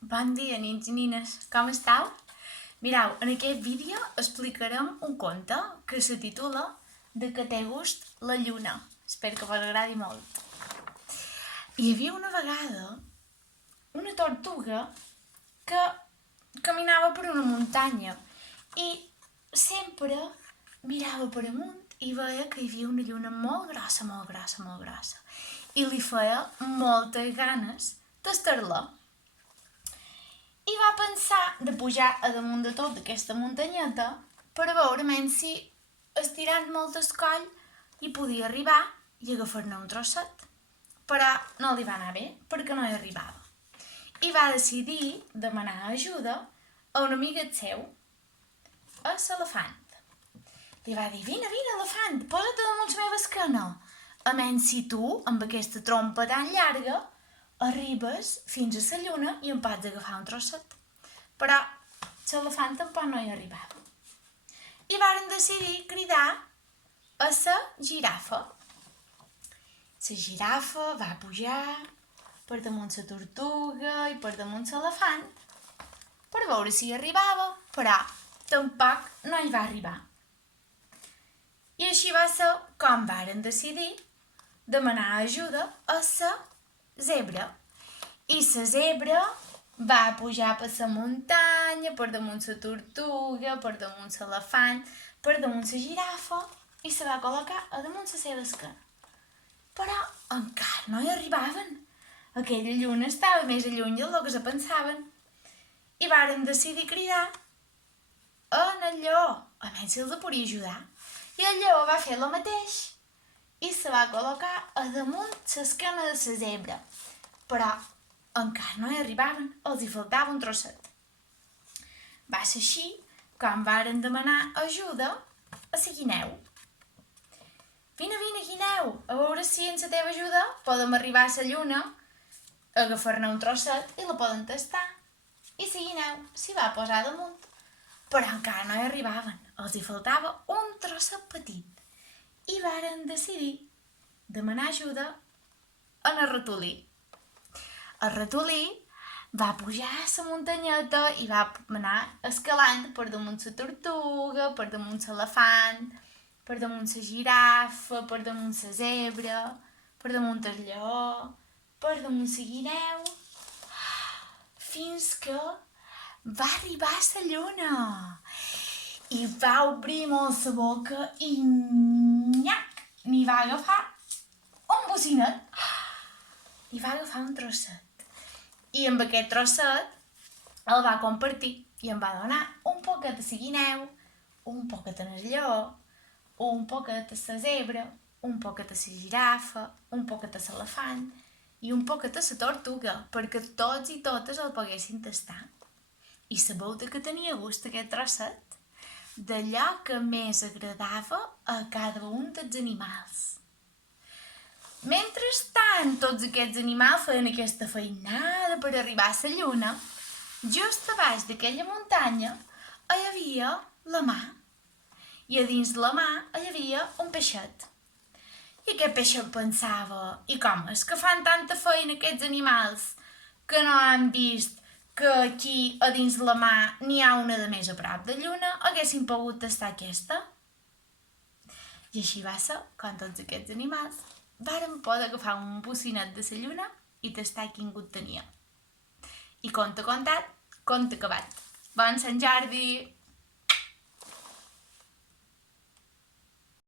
Bon dia, nins i nines. Com esteu? Mireu, en aquest vídeo explicarem un conte que se titula De que té gust la lluna. Espero que vos agradi molt. Hi havia una vegada una tortuga que caminava per una muntanya i sempre mirava per amunt i veia que hi havia una lluna molt grossa, molt grossa, molt grossa. I li feia moltes ganes d'estar-la. I va pensar de pujar a damunt de tot aquesta muntanyeta per veure menys si estirant molt el coll hi podia arribar i agafar-ne un trosset. Però no li va anar bé perquè no hi arribava. I va decidir demanar ajuda a un amiguet seu, a l'elefant. Li va dir, vine, elefant, posa't damunt la meva esquena. A menys si tu, amb aquesta trompa tan llarga, arribes fins a la lluna i em pots agafar un trosset. Però l'elefant tampoc no hi arribava. I varen decidir cridar a la girafa. La girafa va pujar per damunt la tortuga i per damunt l'elefant per veure si hi arribava, però tampoc no hi va arribar. I així va ser com varen decidir demanar ajuda a la zebra. I la zebra va pujar per la muntanya, per damunt la tortuga, per damunt l'elefant, per damunt la girafa i se va col·locar a damunt la seva esquena. Però encara no hi arribaven. Aquella lluna estava més lluny del que se pensaven. I varen decidir cridar en el lleó, a menys si els podia ajudar. I el lleó va fer el mateix i se va col·locar a damunt l'esquena de la zebra. Però encara no hi arribaven, els hi faltava un trosset. Va ser així com varen demanar ajuda a la guineu. Vine, guineu, a veure si amb la teva ajuda podem arribar a la lluna, agafar-ne un trosset i la poden tastar. I la guineu s'hi va posar damunt. Però encara no hi arribaven, els hi faltava un trosset petit. I varen decidir demanar ajuda en el ratolí. El ratolí va pujar a la muntanyeta i va anar escalant per damunt la tortuga, per damunt l'elefant, per damunt la girafa, per damunt la zebra, per damunt el lleó, per damunt la guineu, fins que va arribar a la lluna. I va obrir molt la boca i nyac, n'hi va agafar un bocinet. I va agafar un trosset. I amb aquest trosset el va compartir i em va donar un poquet a la guineu, un poquet al lleó, un poquet a la zebra, un poquet a la girafa, un poquet a l'elefant i un poquet a la tortuga, perquè tots i totes el poguessin tastar. I sabeu de què tenia gust aquest trosset? D'allò que més agradava a cada un dels animals. Mentrestant, tots aquests animals feien aquesta feinada per arribar a la lluna, just a baix d'aquella muntanya hi havia la mar. I a dins la mar hi havia un peixet. I aquest peixet pensava, i com és que fan tanta feina aquests animals que no han vist que aquí a dins la mar n'hi ha una de més a prop de lluna, haguessin pogut tastar aquesta? I així va ser com tots aquests animals varen poder agafar un bocinet de la lluna i tastar quin gust tenia. I conte contat, conte acabat. Bon Sant Jordi!